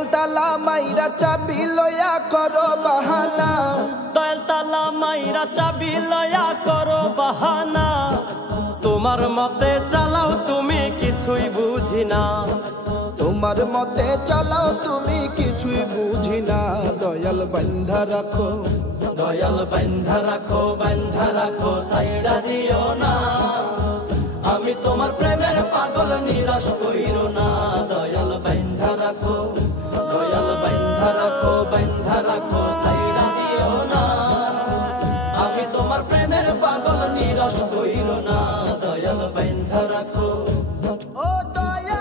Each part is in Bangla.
দয়াল তালা মাইরা চাবি লয়া করো বাহানা, দয়াল তালা মাইরা চাবি লয়া করো বাহানা। তোমার মতে চালাও তুমি কিছুই বুঝি না, তোমার মতে চালাও তুমি কিছুই বুঝি না। দয়াল বান্ধা রাখো, দয়াল বান্ধা রাখো, বান্ধা রাখো, সাইডা দিও না। আমি তোমার প্রেমের পাগল, নিরাশ কইরো না। দয়াল বান্ধা রাখো, দয়াল বান্ধা রাখো, বান্ধা রাখো, সাইডা দিও না। আমি তোমার প্রেমের পাগল, নিরাশ কইরো না। দয়াল বান্ধা রাখো। ও দয়াল,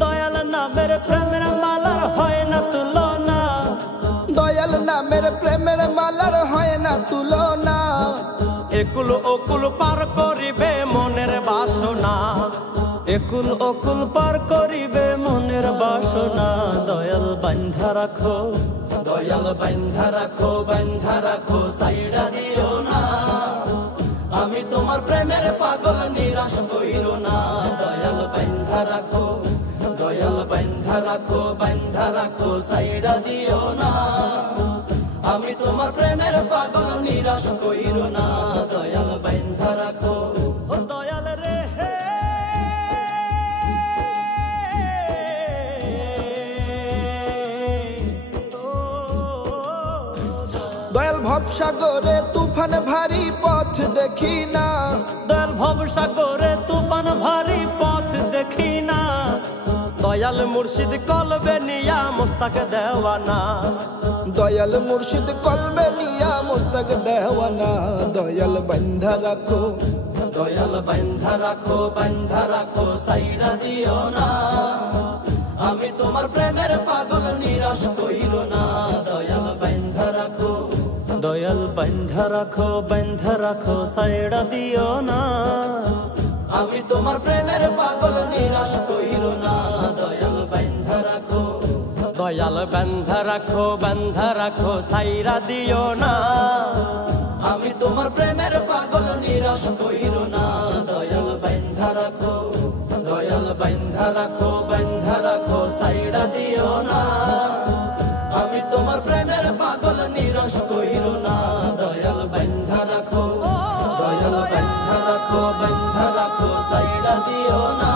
দয়াল নামের প্রেমের মালার হয় না তুলনা, দয়াল নামের প্রেমের মালার হয় না তুলনা। একুল ওকুল পার করিবে মনের বাসনা, একুল ওকুল পার করিবে মনের বাসনা। দয়াল বান্ধা রাখো, দয়াল বান্ধা রাখো, বান্ধা রাখো, সাইডা দিও না। আমি তোমার প্রেমের পাগল, নিরাশ কইরো না। দয়াল বান্ধা রাখো, দয়াল বান্ধা রাখো, বান্ধা রাখো, সাইডা দিও না। আমি তোমার প্রেমের পাগল, নিরাশ কইরো না। দয়াল বান্ধা রাখো। ও দয়াল রে হে, দয়াল ভবসাগরে তুফান ভারী পথ দেখি না, দয়াল ভবসাগরে তুফান ভারী পথ দেখি না। দয়াল মুর্শিদ কলবে নিয়া মুস্তাক দেওয়ানা, দয়াল মুর্শিদ কলবে নিয়া মুস্তাক দেওয়ানা। দয়াল বান্ধা রাখো, দয়াল বান্ধা রাখো, বান্ধা রাখো, সাইডা দিও না। আমি তোমার প্রেমের পাগল, নিরাশ কইরো না। দয়াল বান্ধা রাখো, দয়াল বান্ধা রাখো, বান্ধা রাখো, সাইডা দিও না। আমি তোমার প্রেমের পাগল, নিরাশ কইরো না। দয়াল বান্ধা রাখো, দয়াল বান্ধা রাখো, বান্ধা রাখো, সাইডা দিও না। আমি তোমার প্রেমের পাগল, নিরাশ কইরো না। দয়াল বান্ধা রাখো, দয়াল বান্ধা রাখো, বান্ধা রাখো, সাইডা দিও না। আমি তোমার প্রেমের পাগল, নিরাশ কইরো না। দয়াল বান্ধা রাখো, দয়াল বান্ধা রাখো, বান্ধা রাখো, সাইডা দিও না।